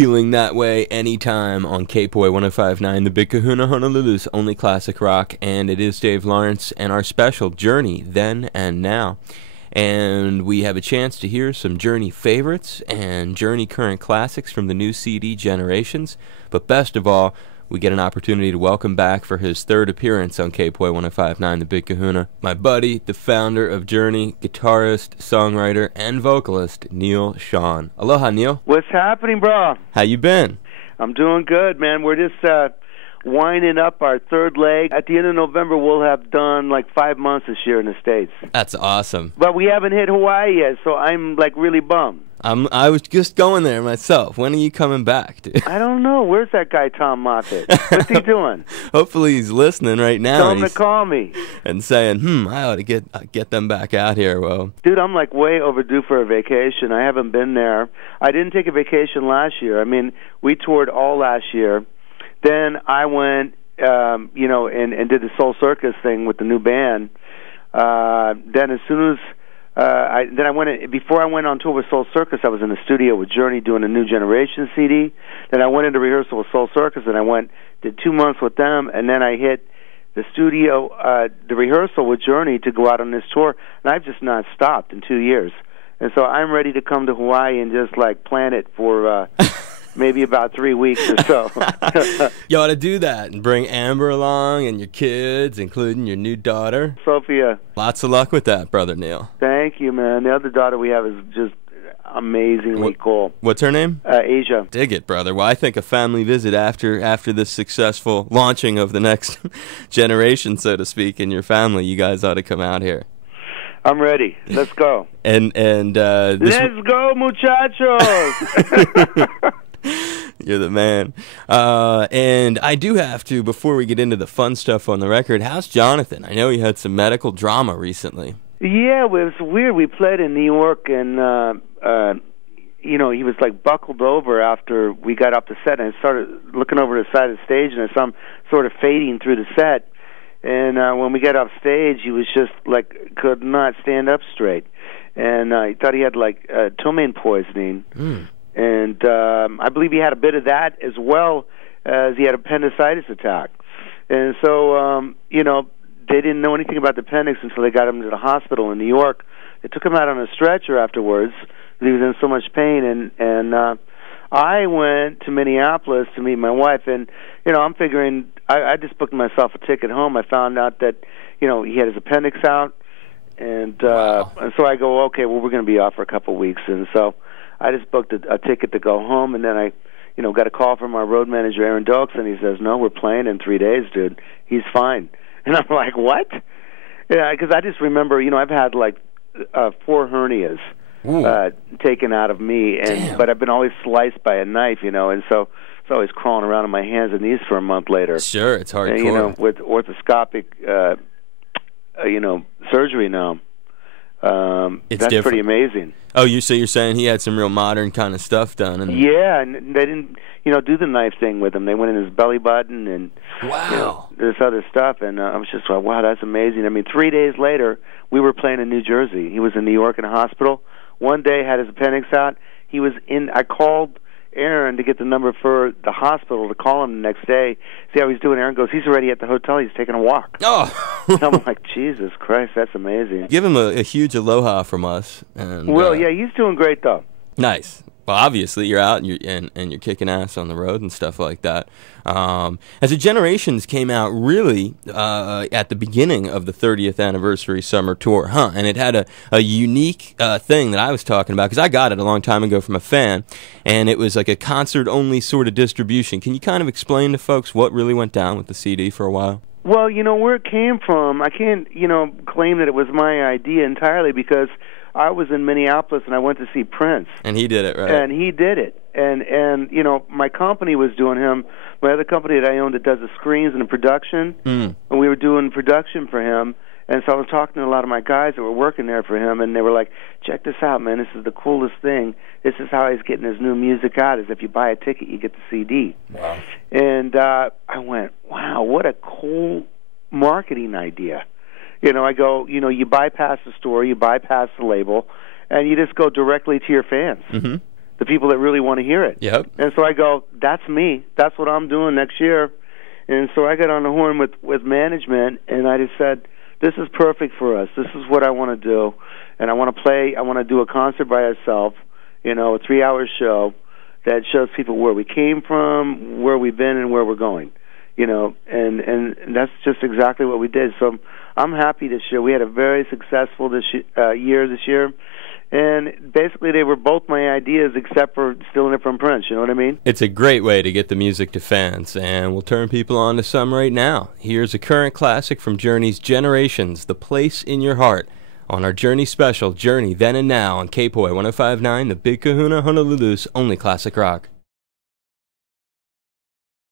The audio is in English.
feeling that way anytime on K-Poi 105.9, the Big Kahuna, Honolulu's only classic rock. And it is Dave Lawrence and our special Journey, Then and Now. And we have a chance to hear some Journey favorites and Journey current classics from the new CD Generations. But best of all, we get an opportunity to welcome back for his third appearance on K-Poi 105.9, the Big Kahuna, my buddy, the founder of Journey, guitarist, songwriter, and vocalist, Neal Schon. Aloha, Neal. What's happening, bro? How you been? I'm doing good, man. We're just winding up our third leg. At the end of November, we'll have done like 5 months this year in the States. That's awesome. But we haven't hit Hawaii yet, so I'm like really bummed. I was just going there myself. When are you coming back, dude? I don't know. Where's that guy, Tom Moffitt? What's he doing? Hopefully he's listening right now. Tell him to call me. And saying, I ought to get them back out here. Well, dude, I'm like way overdue for a vacation. I haven't been there. I didn't take a vacation last year. I mean, we toured all last year. Then I went, and did the Soul Circus thing with the new band. Then as soon as before I went on tour with Soul Circus, I was in the studio with Journey doing a New Generation CD. Then I went into rehearsal with Soul Circus, and I did 2 months with them, and then I hit the studio, the rehearsal with Journey to go out on this tour, and I've just not stopped in 2 years. And so I'm ready to come to Hawaii and just like plan it for maybe about 3 weeks or so. You ought to do that and bring Amber along and your kids, including your new daughter, Sophia. Lots of luck with that, Brother Neal. Thank you, man. The other daughter we have is just amazingly cool. What's her name? Asia. Dig it, brother. Well, I think a family visit after this successful launching of the next generation, so to speak, in your family, you guys ought to come out here. I'm ready. Let's go. Let's go, muchachos. You're the man. And I do have to, before we get into the fun stuff on the record, how's Jonathan? I know he had some medical drama recently. Yeah, it was weird. We played in New York, and he was like buckled over after we got off the set, and I started looking over the side of the stage, and I saw him sort of fading through the set. And when we got off stage, he was just like could not stand up straight, and he thought he had like ptomaine poisoning. And I believe he had a bit of that as well as he had appendicitis attack. And so, they didn't know anything about the appendix until they got him to the hospital in New York. They took him out on a stretcher afterwards because he was in so much pain. And I went to Minneapolis to meet my wife. And, I'm figuring I just booked myself a ticket home. I found out that, he had his appendix out. And so I go, okay, well, we're going to be off for a couple of weeks. And so I just booked a ticket to go home, and then I, got a call from our road manager, Aaron Dokes, and he says, no, we're playing in 3 days, dude. He's fine. And I'm like, what? Yeah, because I just remember, I've had like 4 hernias taken out of me, but I've been always sliced by a knife, and so it's always crawling around on my hands and knees for a month later. Sure, it's hardcore. And, with orthoscopic, surgery now. That's different. Pretty amazing. Oh, so you're saying he had some real modern kind of stuff done? Yeah, and they didn't, do the knife thing with him. They went in his belly button and this other stuff, and I was just like, wow, that's amazing. I mean, 3 days later, we were playing in New Jersey. He was in New York in a hospital. One day, had his appendix out. I called Aaron to get the number for the hospital to call him the next day, see how he's doing. Aaron goes, he's already at the hotel. He's taking a walk. Oh. I'm like, Jesus Christ, that's amazing. Give him a huge aloha from us. And, yeah, he's doing great, though. Nice. Well, obviously, you're out and you're kicking ass on the road and stuff like that. As the Generations came out really at the beginning of the 30th anniversary summer tour, and it had a unique thing that I was talking about, because I got it a long time ago from a fan, and it was like a concert-only sort of distribution. Can you kind of explain to folks what really went down with the CD for a while? Well, where it came from, I can't, claim that it was my idea entirely, because I was in Minneapolis and I went to see Prince. And he did it, right? And he did it. And my company was doing him, my other company that I own that does the screens and the production, and we were doing production for him. And so I was talking to a lot of my guys that were working there for him, and they were like, check this out, man, this is the coolest thing. This is how he's getting his new music out, is if you buy a ticket, you get the CD. Wow. And I went, wow, what a cool marketing idea. I go, you bypass the store, you bypass the label, and you just go directly to your fans. Mm-hmm. the people that really want to hear it. Yep. And so I go, that's me. That's what I'm doing next year. And so I got on the horn with management, and I just said, this is perfect for us. This is what I want to do. And I want to play. I want to do a concert by ourselves, a 3-hour show that shows people where we came from, where we've been, and where we're going. And that's just exactly what we did. So I'm happy this year. We had a very successful year this year. And basically, they were both my ideas, except for stealing it from Prince. You know what I mean? It's a great way to get the music to fans, and we'll turn people on to some right now. Here's a current classic from Journey's Generations, The Place in Your Heart, on our Journey special, Journey Then and Now, on KPOI 105.9, the Big Kahuna, Honolulu's only classic rock.